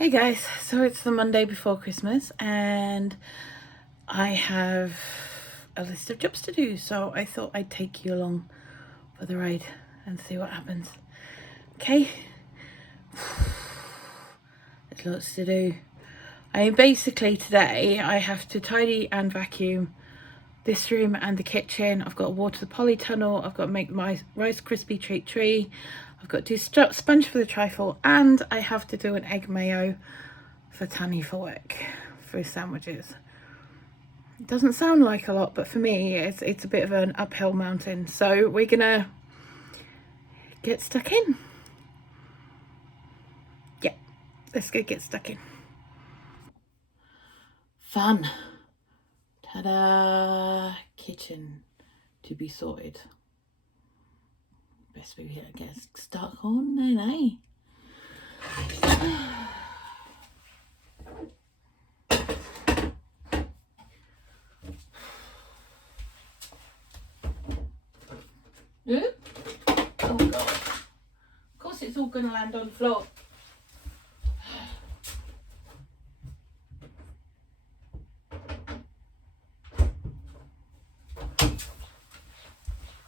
Hey guys, so it's the Monday before Christmas and I have a list of jobs to do, so I thought I'd take you along for the ride and see what happens. Okay, there's lots to do. Basically today I have to tidy and vacuum this room and the kitchen. I've got to water the polytunnel, I've got to make my Rice Krispie treat tree, I've got to do sponge for the trifle, and I have to do an egg mayo for Tanny for work, for sandwiches. It doesn't sound like a lot, but for me it's a bit of an uphill mountain, so we're gonna get stuck in. Yeah, let's go get stuck in. Fun. Ta-da! Kitchen to be sorted. Best we get stuck on then, eh? Oh god. Of course it's all gonna land on the floor.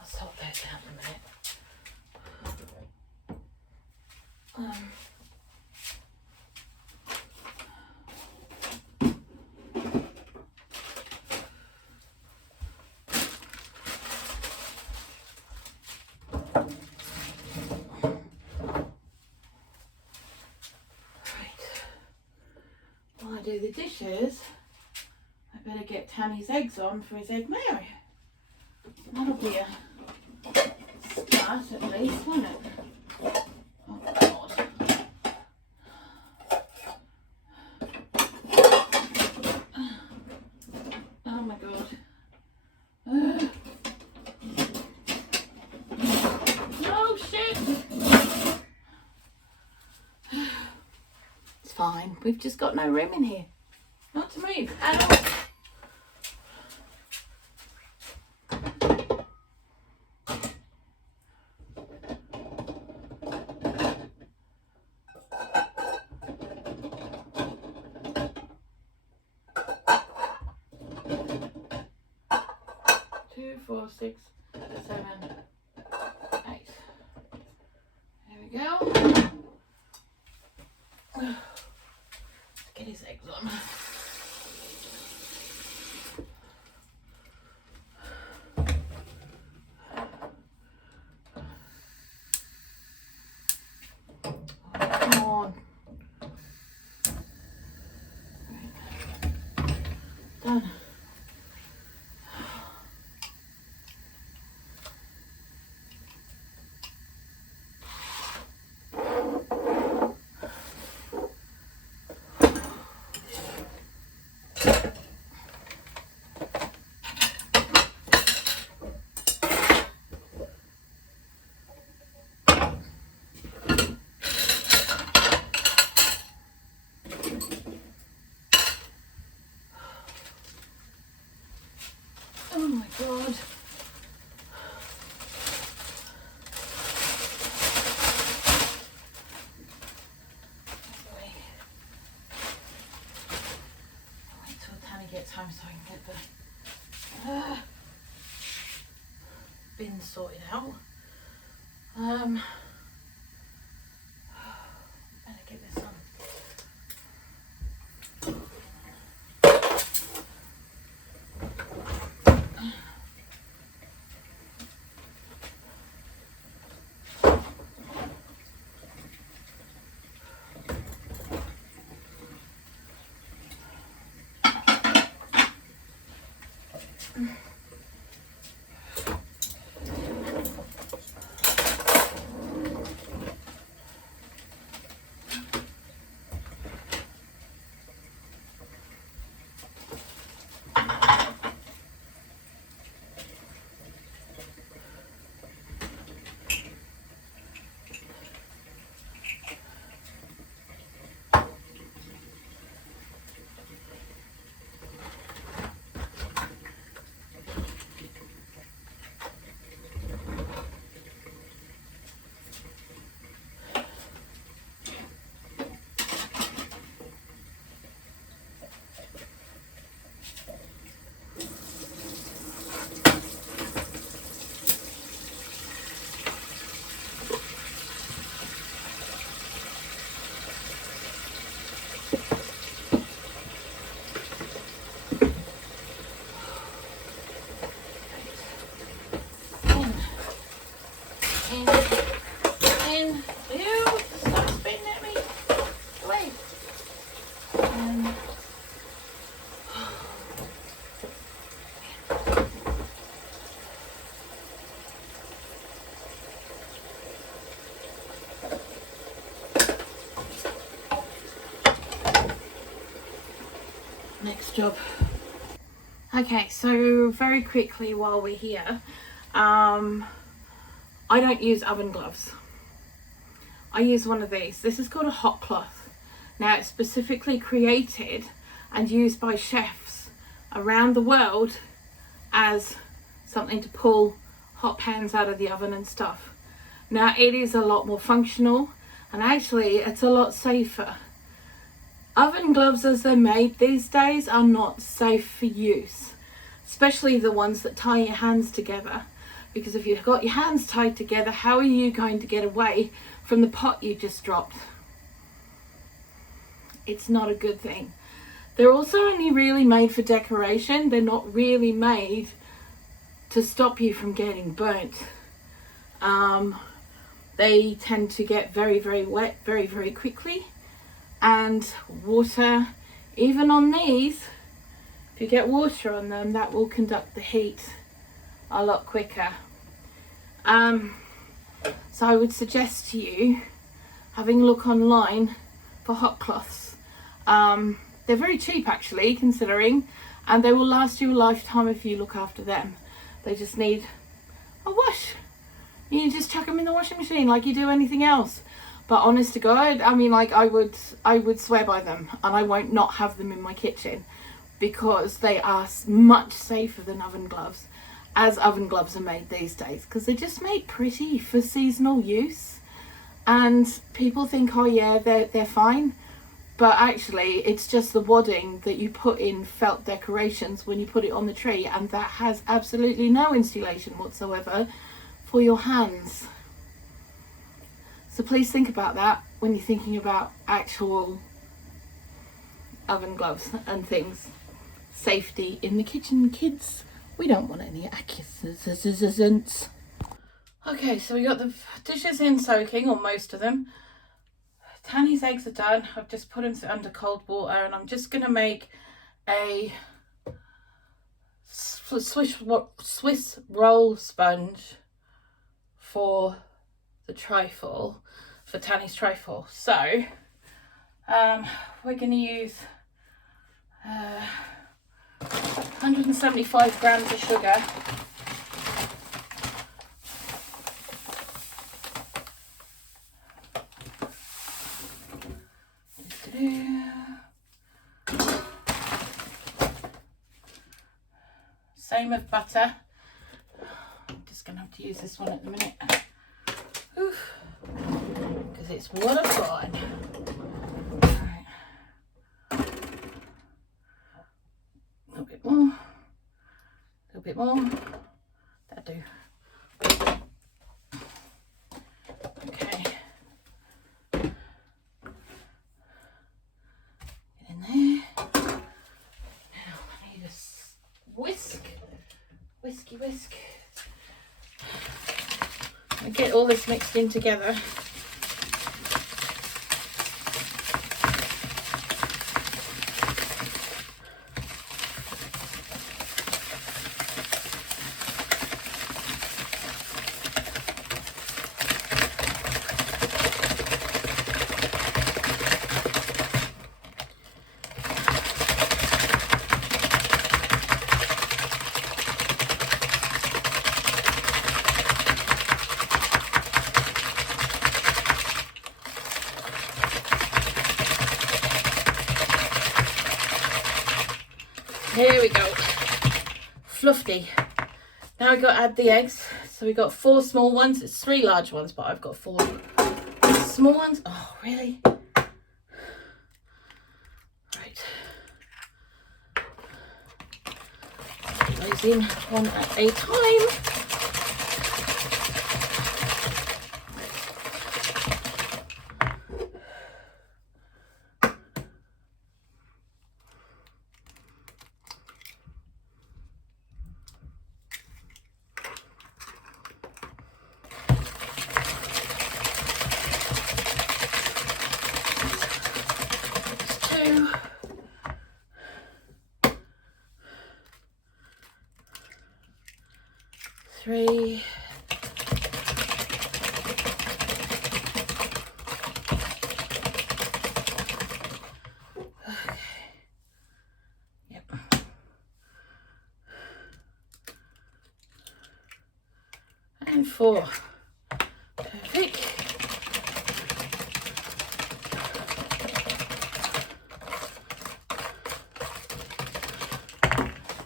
I'll sort those out in a minute. 'While I do the dishes, I better get Tanny's eggs on for his egg mayo. That'll be a start at least, won't it? Oh god. Oh my god. No shit! It's fine, we've just got no room in here. Not to move at all. Two, 4, 6, 7, 8. There we go. Let's get his eggs on. Come on. Done. Oh my god. Wait till Tanny gets home so I can get the bin sorted out. Better get this on. then next job. Okay, so very quickly while we're here, I don't use oven gloves. I use one of these. This is called a hot cloth. Now it's specifically created and used by chefs around the world as something to pull hot pans out of the oven and stuff. Now it is a lot more functional, and actually it's a lot safer. Oven gloves as they're made these days are not safe for use, especially the ones that tie your hands together, because if you've got your hands tied together, how are you going to get away from the pot you just dropped? It's not a good thing. They're also only really made for decoration. They're not really made to stop you from getting burnt. They tend to get very, very wet very, very quickly. And water, even on these, if you get water on them, that will conduct the heat a lot quicker. So I would suggest to you having a look online for hot cloths. They're very cheap actually, considering, and they will last you a lifetime if you look after them. They just need a wash. You just chuck them in the washing machine like you do anything else. But honest to God, I mean, like I would swear by them, and I won't not have them in my kitchen, because they are much safer than oven gloves, as oven gloves are made these days, because they're just made pretty for seasonal use. And people think, oh yeah, they're fine, but actually it's just the wadding that you put in felt decorations when you put it on the tree, and that has absolutely no insulation whatsoever for your hands. So please think about that when you're thinking about actual oven gloves and things. Safety in the kitchen, kids. We don't want any accidents. Okay, so we got the dishes in soaking, or most of them. Tanny's eggs are done. I've just put them under cold water, and I'm just going to make a Swiss roll sponge for the trifle, for Tanny's trifle. So we're going to use 175 grams of sugar, same with butter. I'm just going to have to use this one at the minute, because it's what I've got. Right. A little bit more, a little bit more, that'll do. Okay, get in there. Now I need a whisk, whisk. I get all this mixed in together. Here we go, fluffy. Now we've got to add the eggs. So we got 4 small ones. It's 3 large ones, but I've got 4 small ones. Oh, really? Right. Put those in one at a time. 3. Okay. Yep. And 4. Perfect.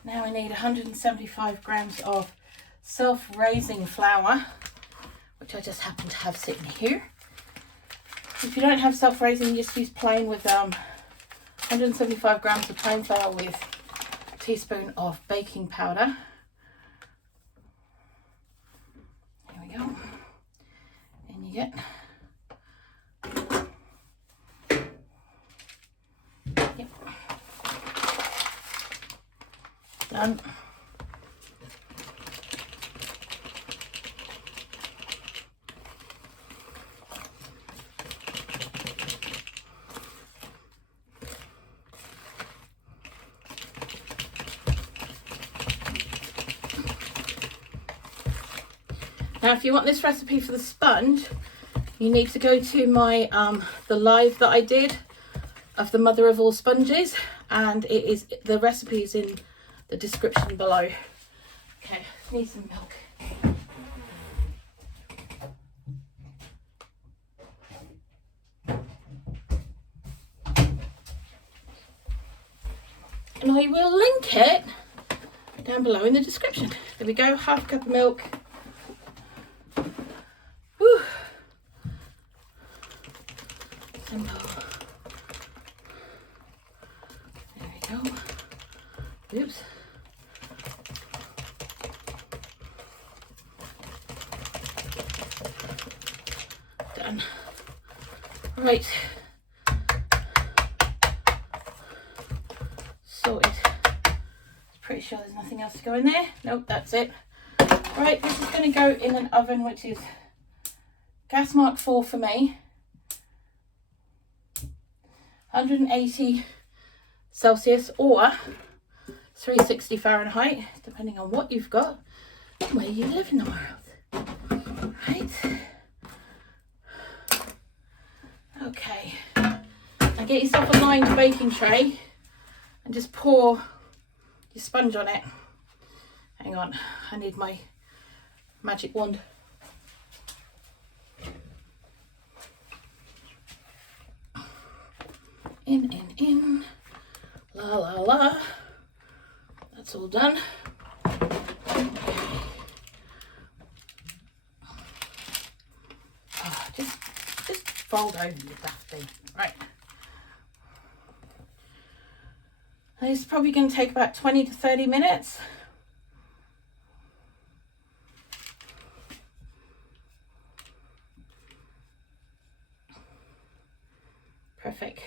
Now I need 175 grams of self-raising flour, which I just happen to have sitting here. If you don't have self-raising, just use plain with 175 grams of plain flour with a teaspoon of baking powder. There we go. And you get done. Now, if you want this recipe for the sponge, you need to go to my the live that I did of the mother of all sponges, and the recipe is in the description below. Okay, need some milk. And I will link it down below in the description. There we go, half a cup of milk. Whew. Simple. There we go. Oops. Done. Right. Sorted. Pretty sure there's nothing else to go in there. Nope, that's it. Right, this is going to go in an oven which is gas mark 4 for me. 180 Celsius or 360 Fahrenheit, depending on what you've got and where you live in the world. Right. Okay. Now get yourself a lined baking tray and just pour your sponge on it. Hang on, I need my magic wand. In. La la la. That's all done. Oh, just fold over, you daft thing. Right. This is probably going to take about 20 to 30 minutes. Perfect.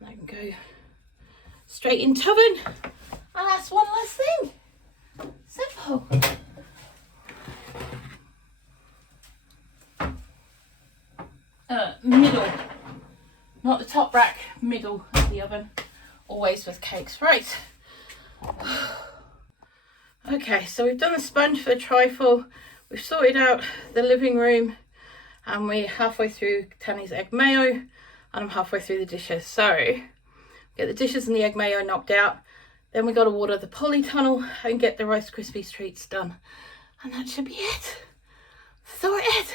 And I can go straight into oven. And that's one less thing. Simple. Middle. Not the top rack, middle of the oven. Always with cakes. Right. Okay, so we've done the sponge for the trifle. We've sorted out the living room. And we're halfway through Tanny's egg mayo. And I'm halfway through the dishes. So, get the dishes and the egg mayo knocked out. Then we got to water the polytunnel and get the Rice Krispies treats done. And that should be it. Sorted.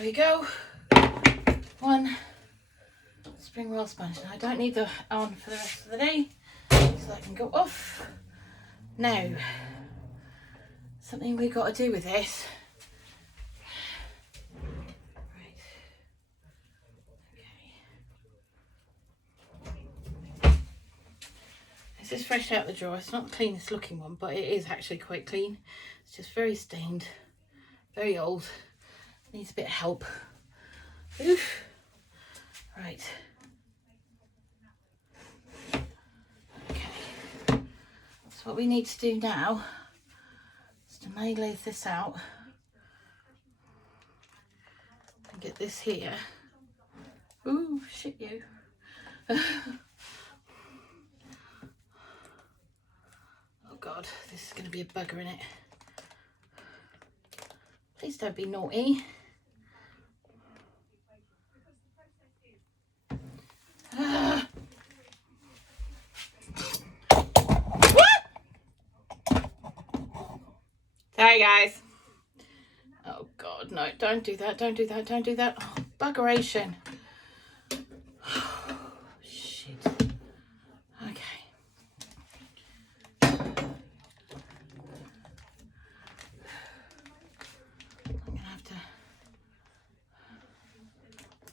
There we go. One spring roll sponge. Now I don't need the on for the rest of the day, so that can go off. Now, something we've got to do with this. Right. Okay. This is fresh out the drawer. It's not the cleanest looking one, but it is actually quite clean. It's just very stained, very old. Needs a bit of help. Oof. Right. Okay. So what we need to do now is to nail this out and get this here. Ooh, shit you. Oh God, this is going to be a bugger in it. Please don't be naughty. Sorry guys. Oh God, no, don't do that, don't do that, don't do that. Oh, buggeration. Shit. Okay. I'm gonna have to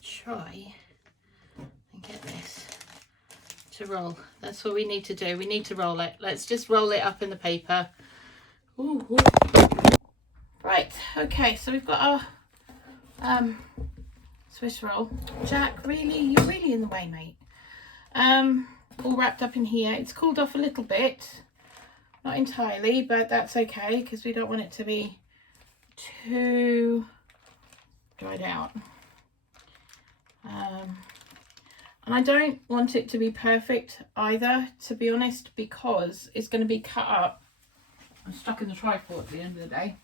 try and get this to roll. That's what we need to do. We need to roll it. Let's just roll it up in the paper. Ooh, ooh. Right, okay, so we've got our Swiss roll. Jack, really, you're really in the way, mate. All wrapped up in here. It's cooled off a little bit, not entirely, but that's okay because we don't want it to be too dried out. And I don't want it to be perfect either, to be honest, because it's going to be cut up. I'm stuck in the tripod at the end of the day,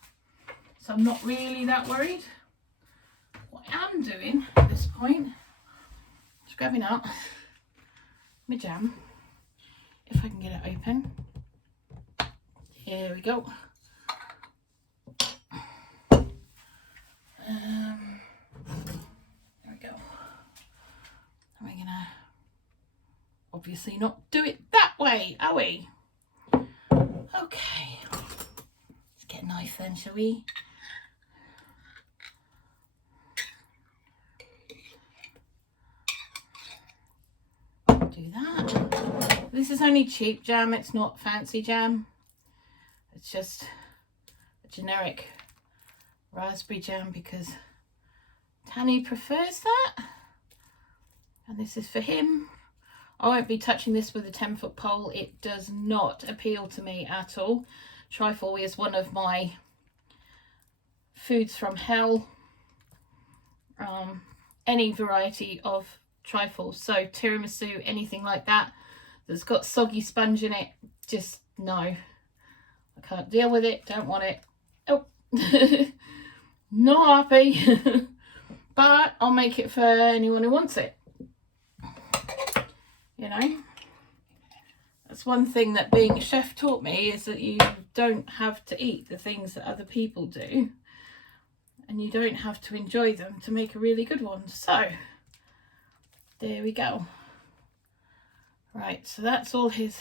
so I'm not really that worried. What I am doing at this point is grabbing out my jam, if I can get it open. Here we go. There we go. And we're gonna obviously not do it that way, are we? Okay. Let's get a knife then, shall we? Do that. This is only cheap jam, it's not fancy jam. It's just a generic raspberry jam because Tanny prefers that. And this is for him. I won't be touching this with a 10-foot pole. It does not appeal to me at all. Trifle is one of my foods from hell. Any variety of trifle, so tiramisu, anything like that that's got soggy sponge in it, just no. I can't deal with it, don't want it. Oh, not happy. But I'll make it for anyone who wants it. You know, that's one thing that being a chef taught me, is that you don't have to eat the things that other people do, and you don't have to enjoy them to make a really good one. So there we go. Right, so that's all his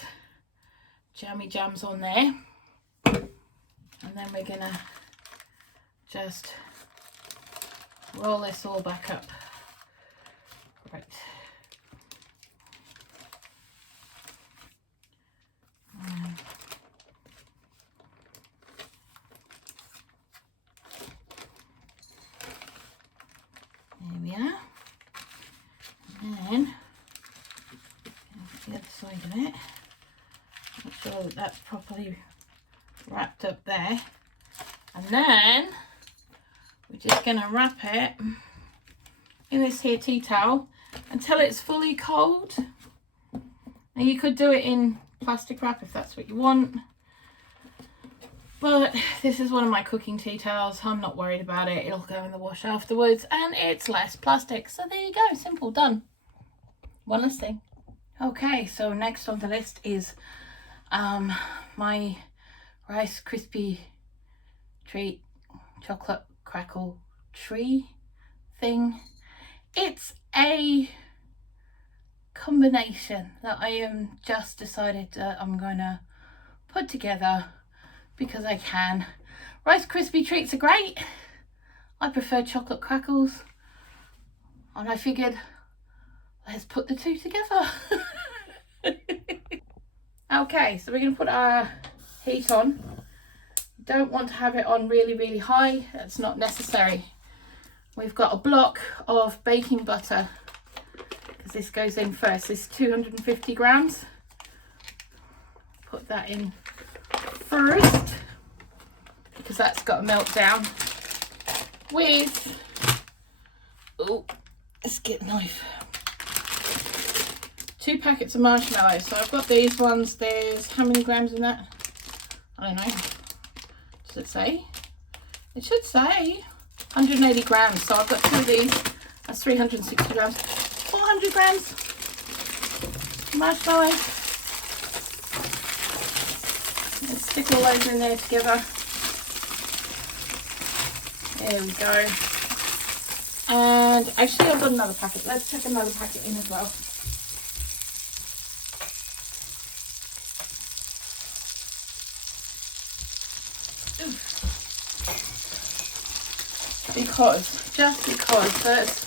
jammy jams on there, and then we're gonna just roll this all back up. Right. There we are. And then the other side of it. Make sure that that's properly wrapped up there. And then we're just going to wrap it in this here tea towel until it's fully cold. Now you could do it in plastic wrap if that's what you want, but this is one of my cooking tea towels. I'm not worried about it. It'll go in the wash afterwards and it's less plastic. So there you go, simple, done. One less thing. Okay, so next on the list is my Rice Krispie treat chocolate crackle tree thing. It's a combination that I am just decided that I'm going to put together because I can. Rice Krispie treats are great. I prefer chocolate crackles, and I figured let's put the two together. Okay, so we're going to put our heat on. Don't want to have it on really high, that's not necessary. We've got a block of baking butter because this goes in first. This is 250 grams. Put that in first because that's got to melt down with, oh, let's get a knife. 2 packets of marshmallows. So I've got these ones. There's how many grams in that? I don't know. Does it say? It should say 180 grams. So I've got 2 of these. That's 360 grams. 400 grams marshmallows. Let's stick all those in there together. There we go. And actually I've got another packet. Let's chuck another packet in as well. Just because that's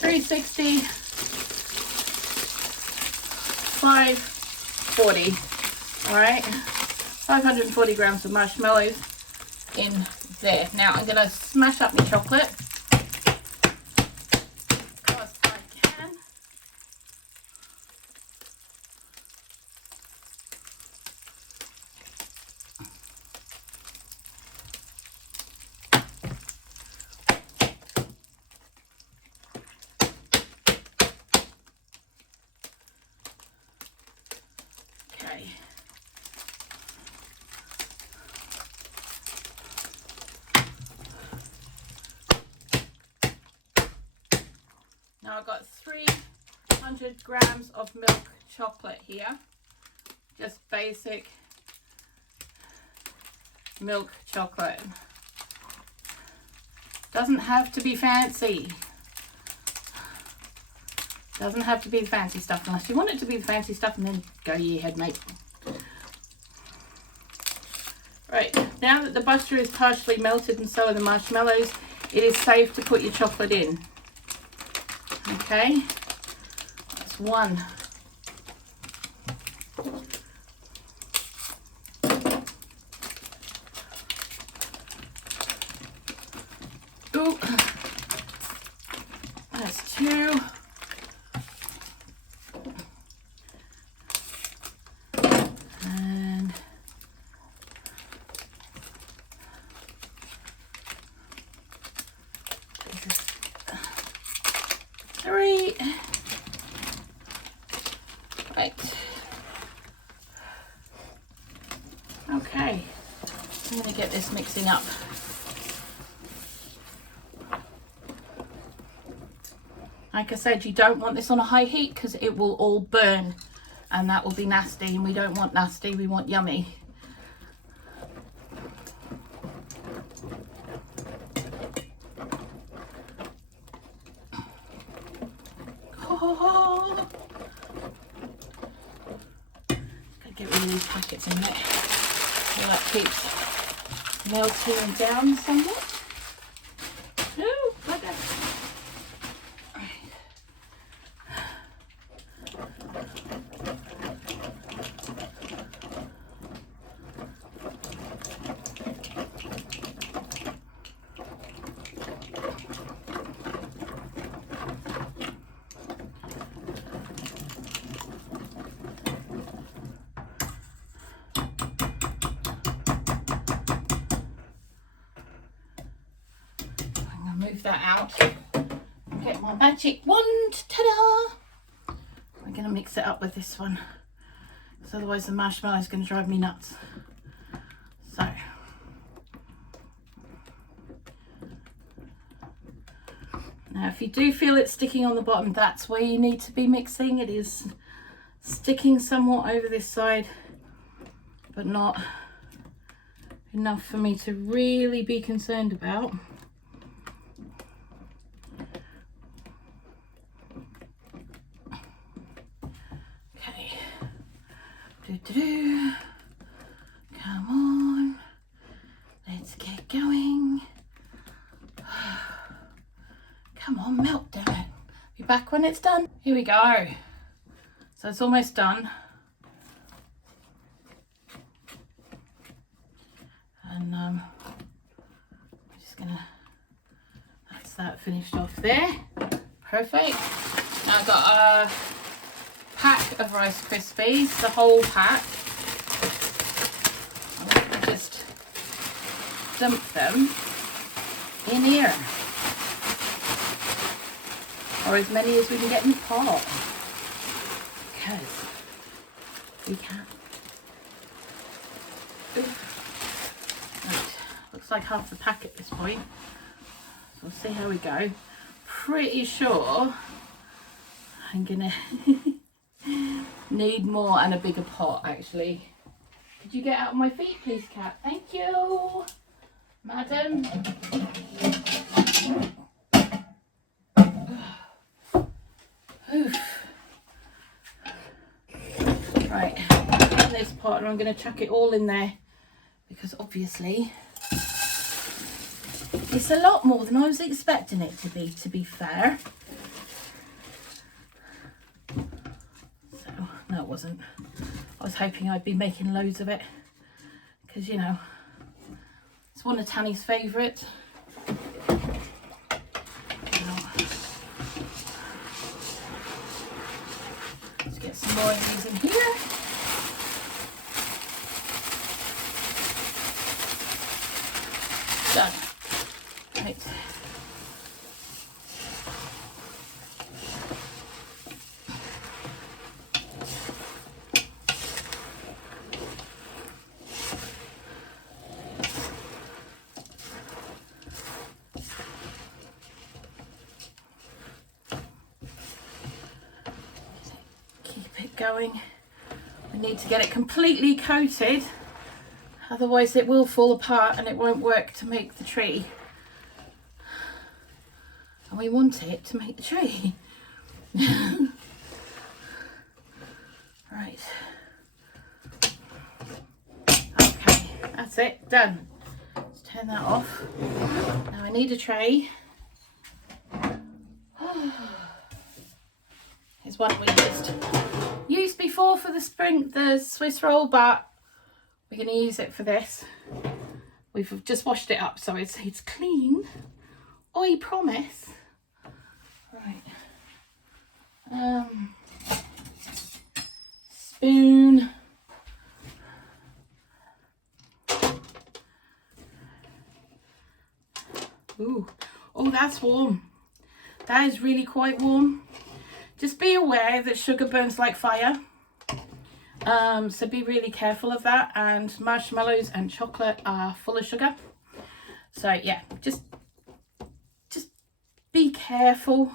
360, 540, all right, 540 grams of marshmallows in there. Now I'm gonna smash up my chocolate because I can. Now I've got 300 grams of milk chocolate here, just basic milk chocolate. Doesn't have to be fancy. Doesn't have to be the fancy stuff unless you want it to be the fancy stuff, and then go your head, mate. Right, now that the butter is partially melted and so are the marshmallows, it is safe to put your chocolate in. Okay, that's one. Ooh, that's 2. And this is 3. Right. Okay. I'm going to get this mixing up. Like I said, you don't want this on a high heat because it will all burn and that will be nasty, and we don't want nasty, we want yummy. Oh. Gotta get rid of these packets in there so that keeps melting down somewhat. Oh, bugger. Move that out. Get my magic wand. Ta-da! We're going to mix it up with this one, because otherwise the marshmallow is going to drive me nuts. So now if you do feel it sticking on the bottom, that's where you need to be mixing. It is sticking somewhat over this side, but not enough for me to really be concerned about. Do. Come on. Let's get going. Come on, melt down. Be back when it's done. Here we go. So it's almost done. And I'm just gonna, that's that finished off there. Perfect. Now I've got a pack of Rice Krispies, the whole pack. I'm gonna just dump them in here. Or as many as we can get in the pot. Because we can. Right. Looks like half the pack at this point. So we'll see how we go. Pretty sure I'm gonna need more and a bigger pot actually. Could you get out of my feet please, Kat? Thank you, madam. Oof. Right, in this pot, and I'm going to chuck it all in there because obviously it's a lot more than I was expecting it to be fair. So, no it wasn't. I was hoping I'd be making loads of it because, you know, it's one of Tanny's favourites. Let's get some more of these in here. Done. Right. Keep it going. We need to get it completely coated. Otherwise it will fall apart and it won't work to make the tree. And we want it to make the tree. Right. Okay, that's it, done. Let's turn that off. Now I need a tray. Here's one we just used before for the Swiss roll, but we're going to use it for this. We've just washed it up, so it's clean. I promise. Right. Spoon. Ooh. Oh, that's warm. That is really quite warm. Just be aware that sugar burns like fire. So be really careful of that, and marshmallows and chocolate are full of sugar, so yeah, just be careful.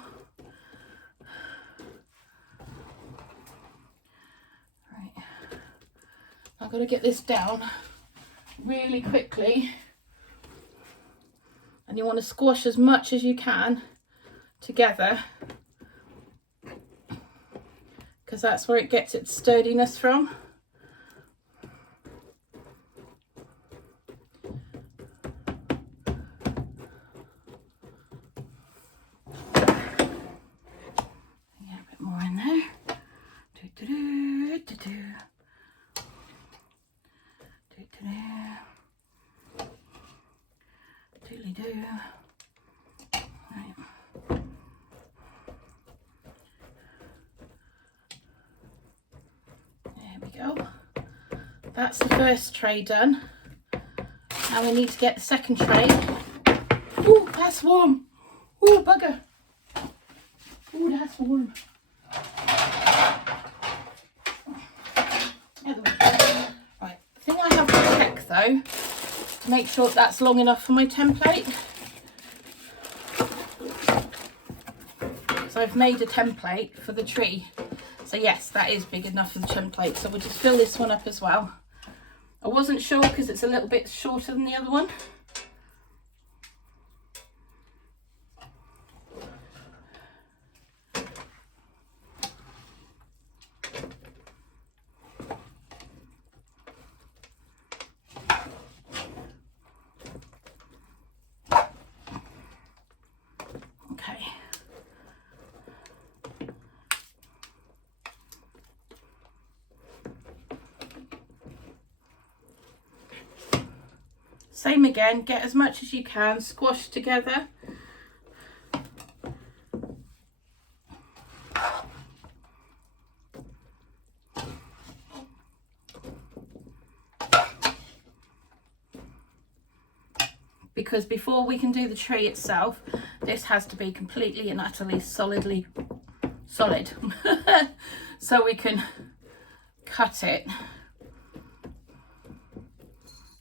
Right, I've got to get this down really quickly, and you want to squash as much as you can together because that's where it gets its sturdiness from. Yeah, a bit more in there. Doodly-doo. Right. There we go. That's the first tray done. Now we need to get the second tray. Ooh, that's warm. Ooh, bugger. Ooh, that's warm. Right, the thing I have to check though, to make sure that's long enough for my template. So I've made a template for the tree. So yes, that is big enough for the template. So we'll just fill this one up as well. I wasn't sure because it's a little bit shorter than the other one. Same again, get as much as you can squashed together. Because before we can do the tree itself, this has to be completely and utterly solid so we can cut it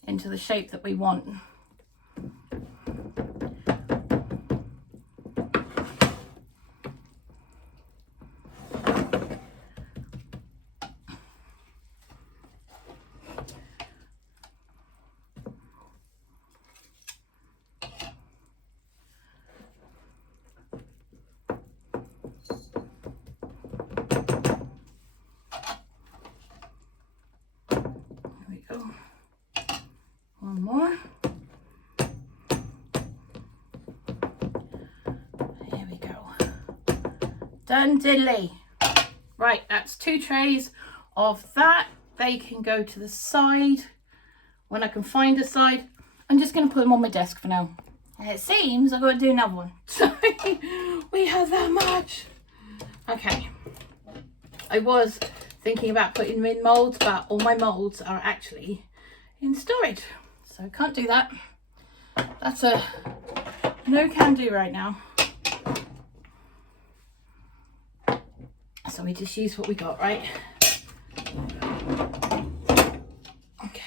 into the shape that we want. One more. Here we go. Done diddly. Right, that's 2 trays of that. They can go to the side when I can find a side. I'm just going to put them on my desk for now. And it seems I've got to do another one. So we have that much. Okay. I was thinking about putting them in moulds, but all my moulds are actually in storage. So I can't do that. That's a no can do right now. So we just use what we got, right? Okay.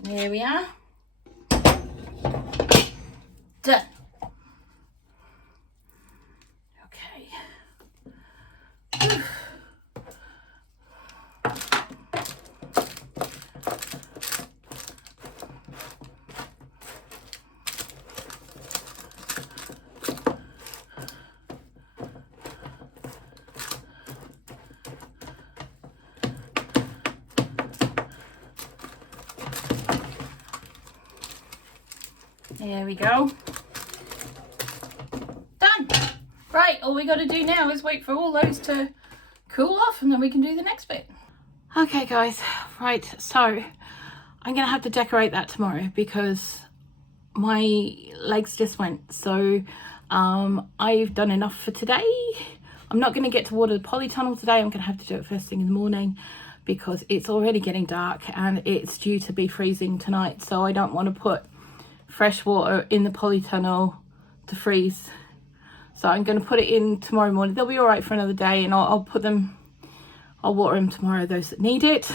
There we are. Done. Okay. There we go. Done. Right, all we got to do now is wait for all those to cool off and then we can do the next bit. Okay guys, right, so I'm going to have to decorate that tomorrow because my legs just went. So I've done enough for today. I'm not going to get to water the polytunnel today. I'm going to have to do it first thing in the morning because it's already getting dark and it's due to be freezing tonight. So I don't want to put fresh water in the polytunnel to freeze. So I'm going to put it in tomorrow morning. They'll be all right for another day and I'll water them tomorrow, those that need it.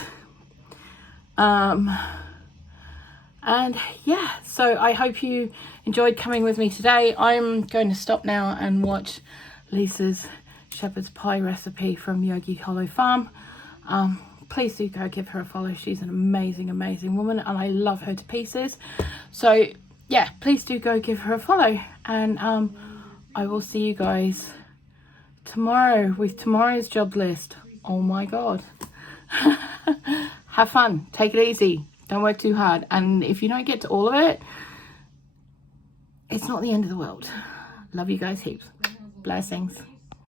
And yeah, so I hope you enjoyed coming with me today. I'm going to stop now and watch Lisa's shepherd's pie recipe from Yogi Hollow Farm. Please do go give her a follow. She's an amazing woman and I love her to pieces. So yeah, please do go give her a follow and I will see you guys tomorrow with tomorrow's job list. Oh my god. Have fun, take it easy, don't work too hard, and if you don't get to all of it, it's not the end of the world. Love you guys heaps. Blessings.